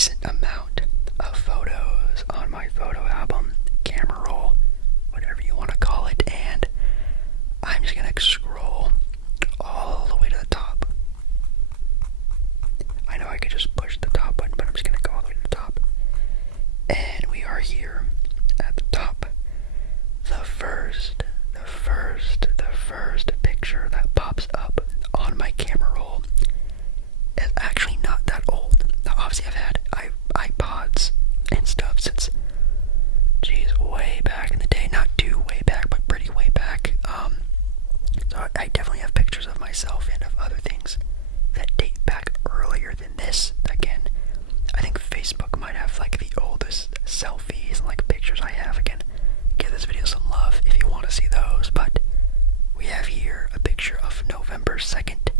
decent amount of photos on my photo album, camera roll, whatever you want to call it, and I'm just gonna scroll all the way to the top. I know I could just push the top button, but I'm just gonna go all the way to the top. And we are here at the top. The first picture that pops up on my camera roll is actually not that old. Now, obviously, I've had iPods and stuff since, geez, way back in the day. Not too way back, but pretty way back. So I definitely have pictures of myself and of other things that date back earlier than this. Again, I think Facebook might have like the oldest selfies and like pictures I have. Again, give this video some love if you want to see those. But we have here a picture of November 2nd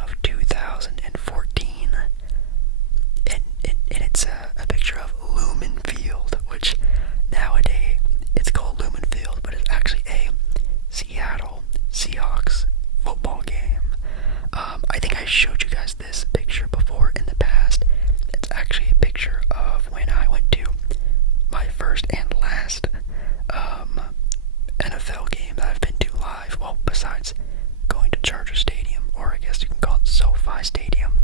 of 2014. And it's a picture of Lumen Field, which nowadays it's called Lumen Field, but it's actually a Seattle Seahawks football game. I think I showed you guys this picture before in the past. It's actually a picture of when I went to my first and last NFL game that I've been to live. Well, besides going to Charger Stadium, or I guess you can call it SoFi Stadium,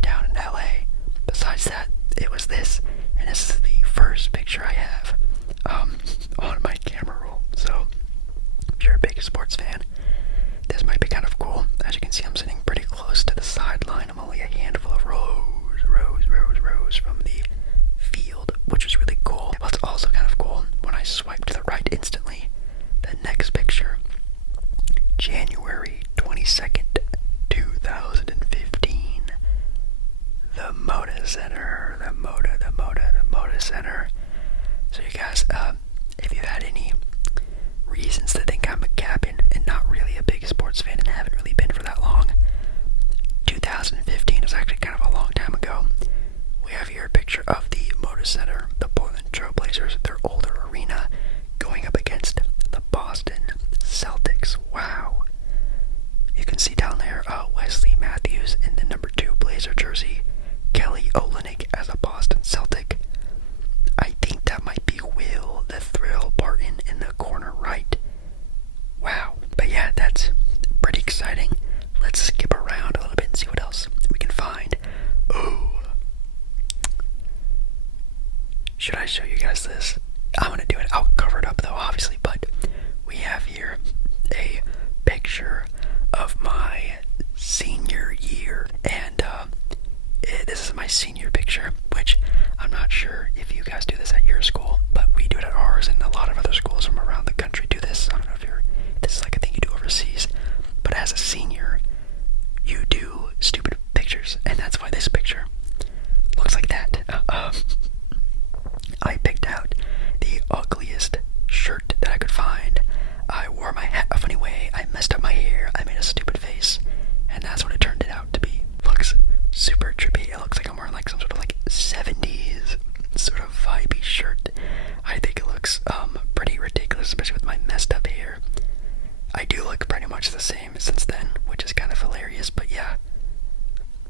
down in LA. Besides that, it was this, and this is the first picture I have on my camera roll. So, if you're a big sports fan, this might be kind of cool. As you can see, I'm sitting pretty close to the sideline. I'm only a handful of rows from the field, which is really cool. What's also kind of cool, when I swipe to the right instantly, the next picture, January 22nd, 2015, the Moda Center, the Moda Center. So you guys, if you've had any reasons to think I'm a captain and not really a big sports fan and haven't really been for that long, 2015 is actually kind of a long time ago. We have here a picture of the Moda Center, the Portland Trail Blazers, their older arena, going up against the Boston Celtics. Wow. You can see down there Wesley Matthews in the number 2 Blazer jersey, Kelly Olynyk as a Boston Celtic. I think that might be Will the Thrill Barton in the corner right. Wow. But yeah, that's pretty exciting. Let's skip around a little bit and see what else we can find. Oh. Should I show you guys this? I'm going to do it. I'll cover it up though, obviously. But we have here a picture of my senior year. And this is my senior picture, which I'm not sure if you guys do this at your school, but we do it at ours, and a lot of other schools from around the country do this. I don't know if this is like a thing you do overseas, but as a senior, you do stupid pictures, and that's why this picture looks like that. I picked out the ugliest shirt that I could find. I wore my hat a funny way, I messed up my hair, I made a stupid face, and that's what it turned out to be. Looks super trippy. It looks like I'm wearing like some sort of like 70s sort of vibey shirt. I think it looks pretty ridiculous, especially with my messed up hair. I do look pretty much the same since then, which is kind of hilarious, but yeah.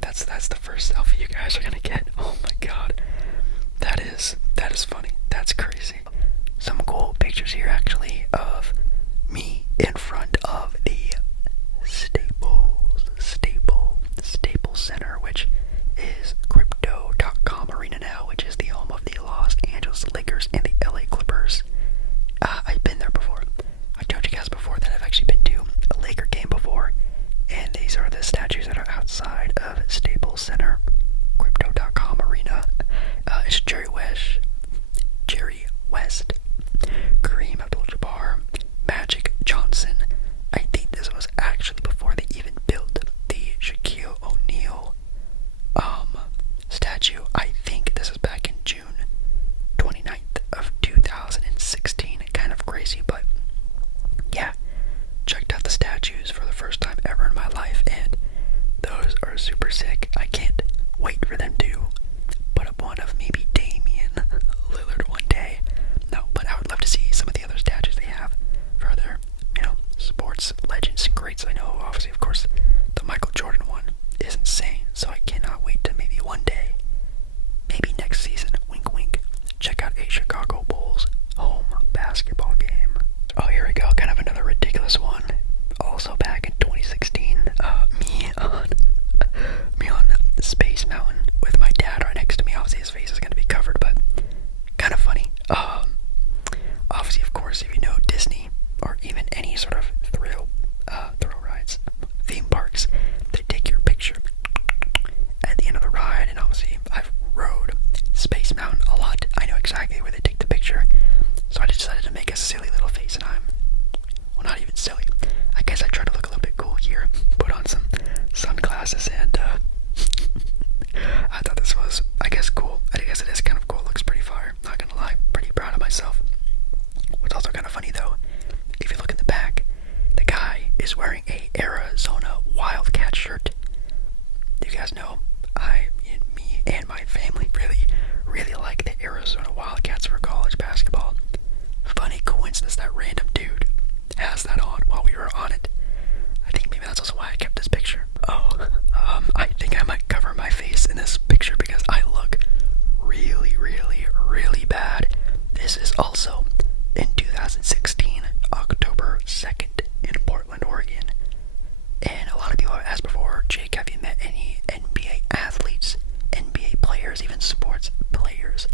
That's the first selfie you guys are gonna get. Oh my god. That is funny. That's crazy. Some cool pictures here actually of me in front of the Staples Center, which is Crypto.com Arena now, which is the home of the Los Angeles Lakers and the LA Clippers. I've been there before. I told you guys before that I've actually been to a Laker game before, and these are the statues that are outside of Staples Center, Crypto.com Arena. It's Jerry West, Kareem Abdul-Jabbar, Magic Johnson. I think this was actually before they even built the Shaquille O'Neal statue. I think this is back in June 29th of 2016. Kind of crazy, but yeah, checked out the statues for the first time ever in my life, and those are super sick. I can't wait for them to put up one of maybe Damian Lillard one day. No, but also in 2016, October 2nd, in Portland, Oregon. And a lot of people have asked before, Jake, have you met any NBA athletes, NBA players, even sports players?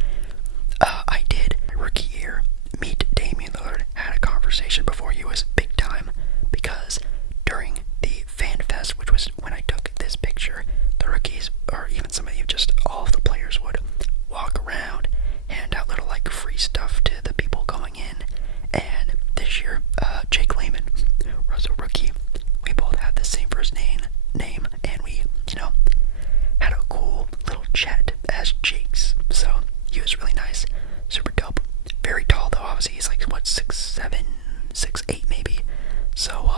I did, my rookie year, meet Damian Lillard. Had a conversation before he was big time, because during the Fan Fest, which was when I took this picture, the rookies, or even some of you, just all of the players would walk around, hand out little like free stuff to the people going in. And this year, Jake Layman was a rookie. We both had the same first name, and we, had a cool little chat as Jakes. So he was really nice, super dope. Very tall though, obviously he's like what, 6'7", 6'8" maybe. So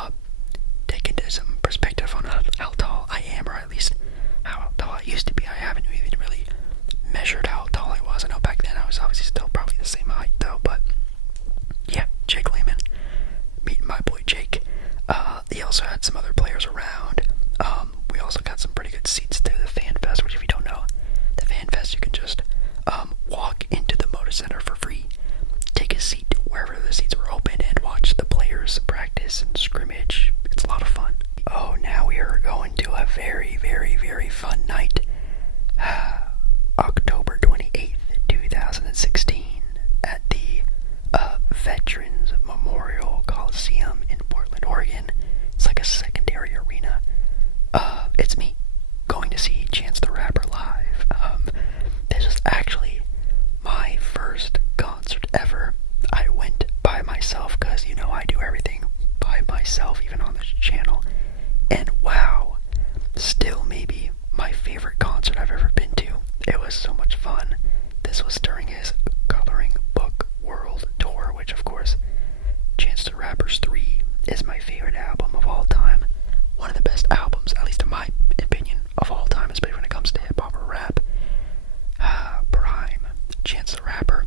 take into some perspective on how tall I am, or at least how tall I used to be. I haven't even really measured how tall I was. I know back then I was obviously still probably the same height though, but yeah, Jake Layman. Meeting my boy Jake. He also had some other players around. We also got some pretty good seats to the Fan Fest, which if you don't know, the Fan Fest, you can just walk into the Motor Center for free, take a seat wherever the seats were open, and watch the players practice and scrimmage. It's a lot of fun. Oh, now we are going to a very, very, very fun night. October 28th, 2016, at the Veterans Memorial Coliseum in Portland, Oregon. It's like a secondary arena. It's me going to see Chance the Rapper live. This was actually my first concert ever. I went by myself because, I do everything by myself, even on this channel. And wow, still maybe my favorite concert I've ever been to. It was so much fun. This was during his Coloring Book World Tour, which of course, Chance the Rapper's 3 is my favorite album of all time. One of the best albums, at least in my opinion, of all time, especially when it comes to hip-hop or rap. Prime, Chance the Rapper.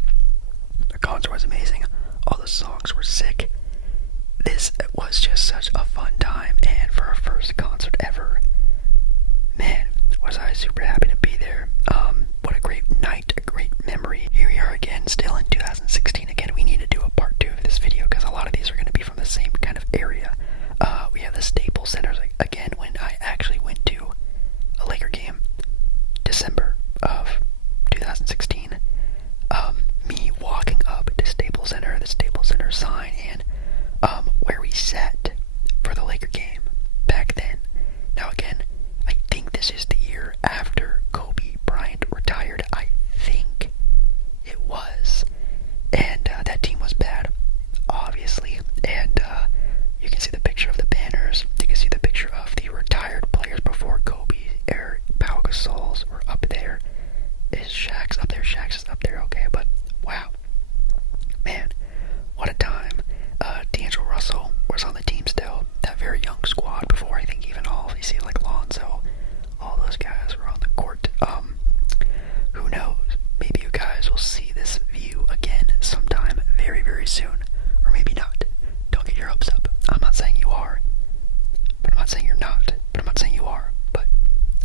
The concert was amazing. All the songs were sick. This was just such a fun time, and for our first concert ever, man, was I super happy to be there. What a great night, a great memory. Here we are again, still in 2016. Again, we need to do a part 2 of this video, because a lot of these are going to be from the same kind of area. We have the Staples Center again, when I actually went to a Laker game, December of 2016. Me walking up to Staples Center, the Staples Center sign, and where we sat for the Laker game back then. Now again, I think this is the year after Kobe Bryant retired. I think it was. And that team was bad, obviously. And you can see the picture of the banners. You can see the picture of the retired players before Kobe. Pau Gasol's were up there. Is Shaq's up there? Shaq's is up there, okay. But wow, man, what a time. D'Angelo Russell was on the team still. That very young squad before I think even all of you see like Lonzo. All those guys were on the court. Who knows? Maybe you guys will see this view again sometime very, very soon. Or maybe not. Don't get your hopes up. I'm not saying you are. But I'm not saying you're not. But I'm not saying you are. But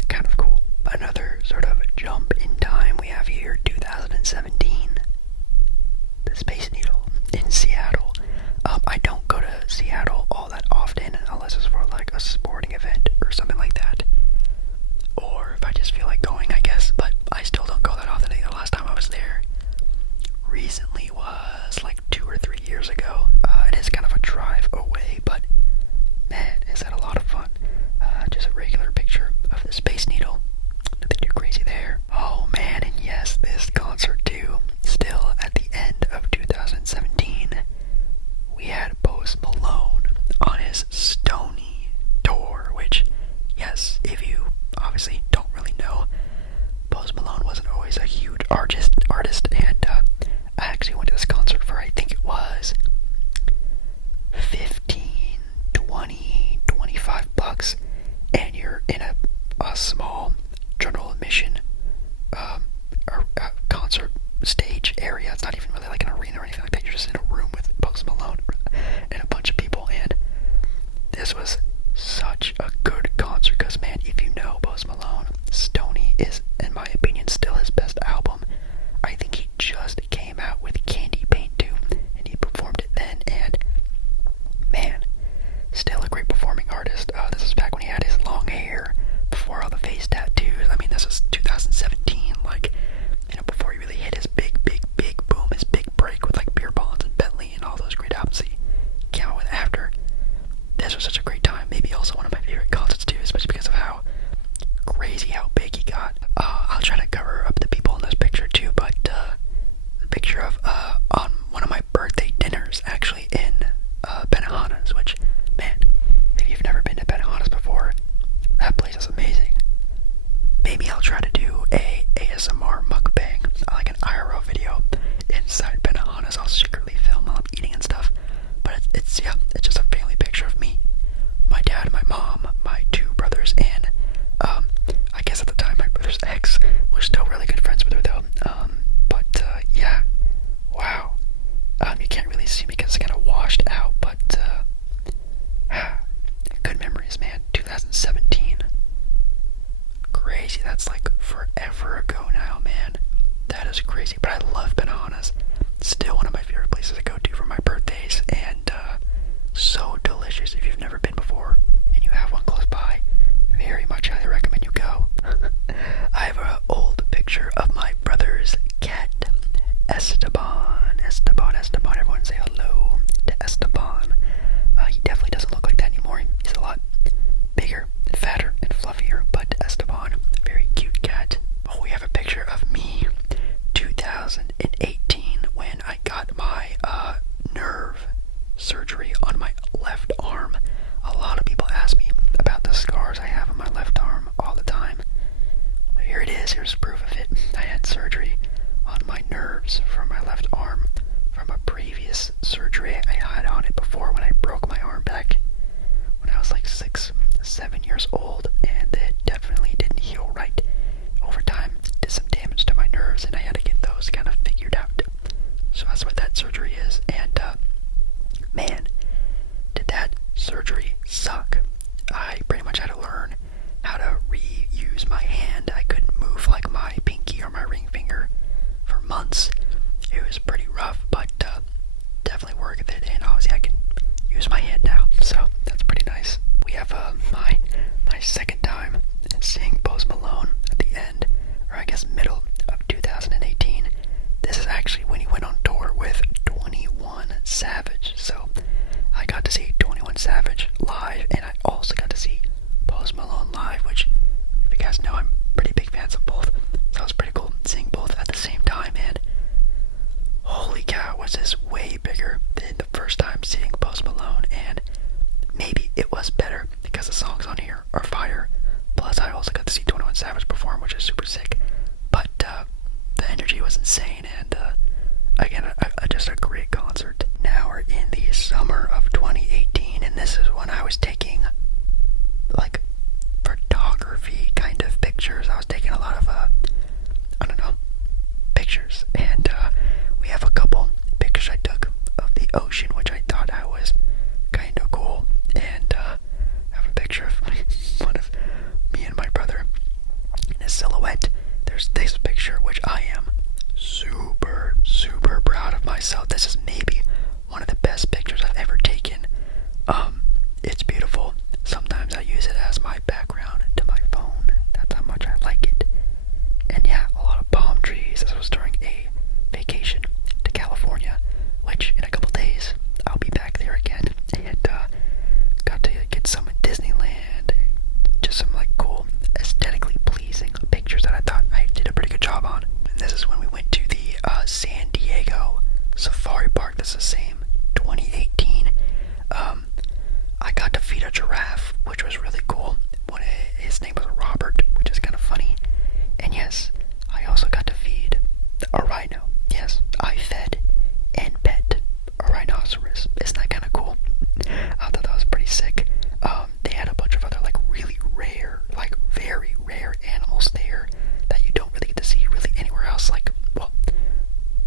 kind of cool. Another sort of jump in time we have here, 2017. The Space Needle in Seattle. I don't go to Seattle all that often unless it's for like a sporting event or something like that. Or if I just feel like going, I guess. But I still don't go that often. I think the last time I was there recently was like 2 or 3 years ago. It is kind of a drive away, but man, is that a lot of fun. Just a regular picture of the Space Needle. Nothing too crazy there. Oh man, and yes, this concert too. Still at the end of 2017, we had Post Malone on his Stony tour, which, yes, if you obviously don't really know, Post Malone wasn't always a huge artist, and I actually went to this concert for, I think it was 15, 20, 25 bucks, and you're in a small general admission concert stage area. It's not even really like an arena or anything like that. You're just in a room with Post Malone and a bunch of people, and this was such a good concert because, man, if you know Post Malone, Stoney is, in my opinion, still his best album. I think he just came out with Candy Paint 2, really good friends with her though. But yeah, wow. You can't really see me because it's kind of washed out, but good memories, man. 2017. Crazy. That's like forever ago now, man. That is crazy. But I love bananas. Still one of my favorite places to go to for my birthdays, and so delicious. If you've never been before and you have one close by, very much highly recommend you go. I have an old picture of my brother's cat, Esteban. Esteban. Everyone say hello to Esteban. He definitely doesn't look like that anymore. He's a lot bigger, fatter, and fluffier. But Esteban, very cute cat. Oh, we have a picture of me, 2018, when I got my nerve surgery on my left arm. A lot of people ask me about the scars I have on my left arm all the time. Well, here it is. Here's proof of it. I had surgery on my nerves from my left arm from a previous surgery I had on it before when I broke my arm back when I was like 6, 7 years old, and it definitely didn't heal right. Over time, did some damage to my nerves, and I had to get those kind of figured out. So that's what that surgery is, and man, did that surgery suck. I pretty much had to learn how to reuse my hand. I couldn't move like my pinky or my ring finger for months. It was pretty rough, but definitely worth it, and obviously I can use my hand now, so that's pretty nice. We have my second time seeing Post Malone at the end, or I guess middle of 2018. This is actually when he went on tour with 21 Savage, so I got to see 21 Savage live, and I also got to see Post Malone live, which, if you guys know, I'm pretty big fans of both, so it was pretty cool seeing both at the same time, and holy cow, was this way bigger than the first time seeing Post Malone, and maybe it was better because the songs on here are fire. Plus, I also got to see 21 Savage perform, which is super sick. But the energy was insane, and again, just a great concert. Now we're in the summer of 2018, and this is when I was taking like photography kind of pictures. I was taking a lot of I don't know, pictures, and we have a couple pictures I took of the ocean, which I thought I was kind of cool, and I have a picture of one of me and my brother in a silhouette. There's this picture, which I am super, super proud of myself. This is maybe one of the best pictures I've ever taken. It's beautiful. Sometimes I use it as my background to my phone. That's how much I like it. And yeah, a lot of palm trees. This was during a vacation to California, which in a couple days I'll be back there again, and got to get some at Disneyland, just some like cool, aesthetically pleasing pictures that I thought I did a pretty good job on. And this is when we went to the San Diego Safari Park. This is the same 2018. I got to feed a giraffe, which was really cool. His name was Robert, which is kind of funny. And yes, I also got to feed a rhino. Yes, I fed and pet a rhinoceros. Isn't that kind of cool? I thought that was pretty sick. They had a bunch of other like really rare, like very rare animals there that you don't really get to see really anywhere else. Like, well,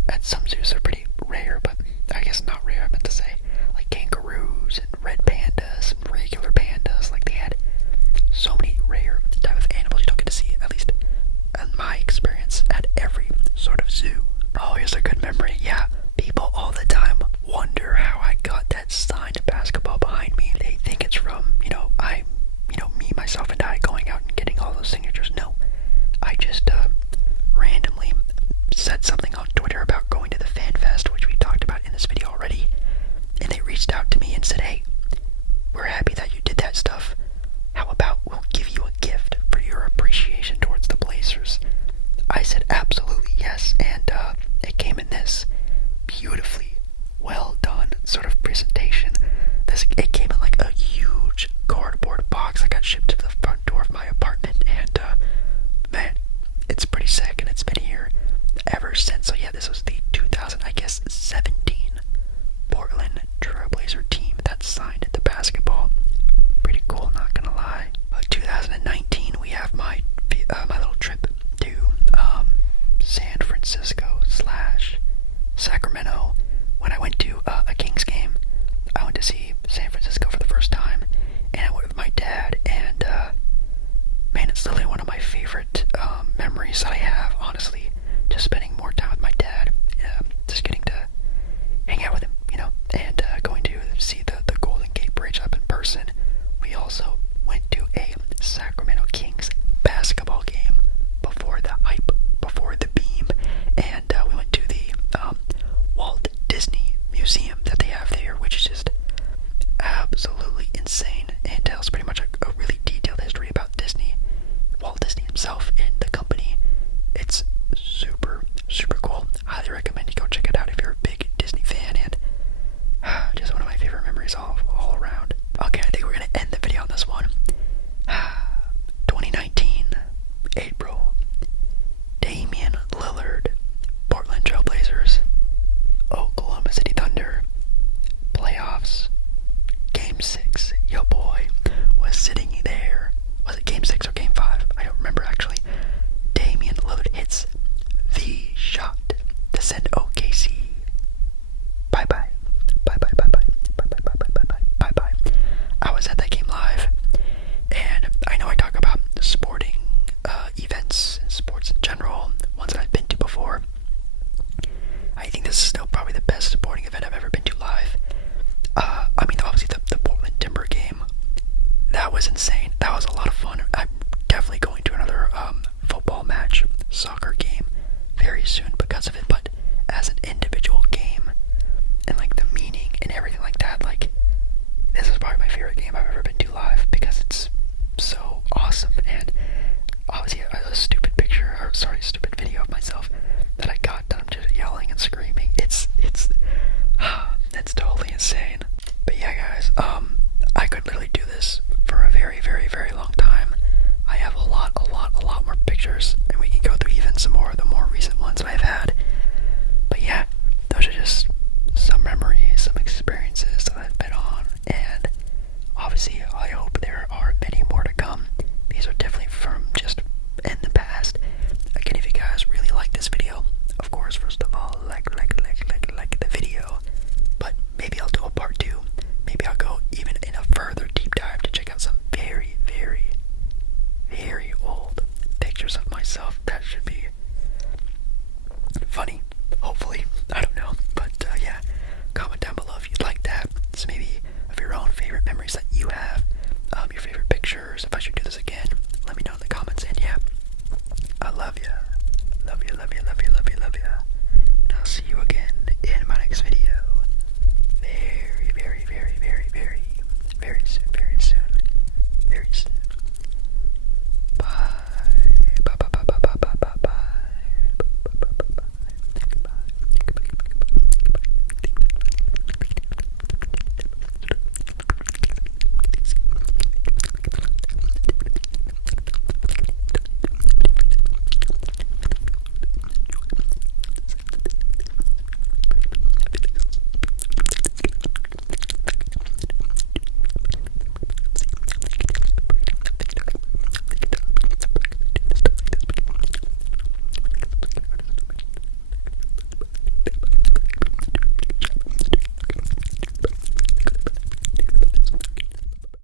at some zoos they're pretty rare, but I guess not rare, I meant to say. Like kangaroos and red pandas and regular pandas. Like they had so many rare type of animals you don't get to see, at least in my experience, at every sort of zoo. Oh, here's a good memory. Yeah, people all the time wonder how I got that signed basketball behind me. They think it's from, me, myself, and I going out and getting all those signatures. No, I just randomly said something on Twitter about going to the Fan Fest, which we talked about in this video already, and they reached out to me and said, hey, we're happy that you did that stuff. How about we'll give you a gift for your appreciation towards the Blazers? I said absolutely yes, and it came in this beautifully well done sort of presentation. It came in like a huge cardboard box that got shipped to the front door of my apartment, and man, it's pretty sick, and it's been here ever since. So yeah, this was the 2017 Portland Trailblazer team that signed the basketball. Pretty cool, not gonna lie. 2019, we have my little trip to Francisco slash Sacramento when I went to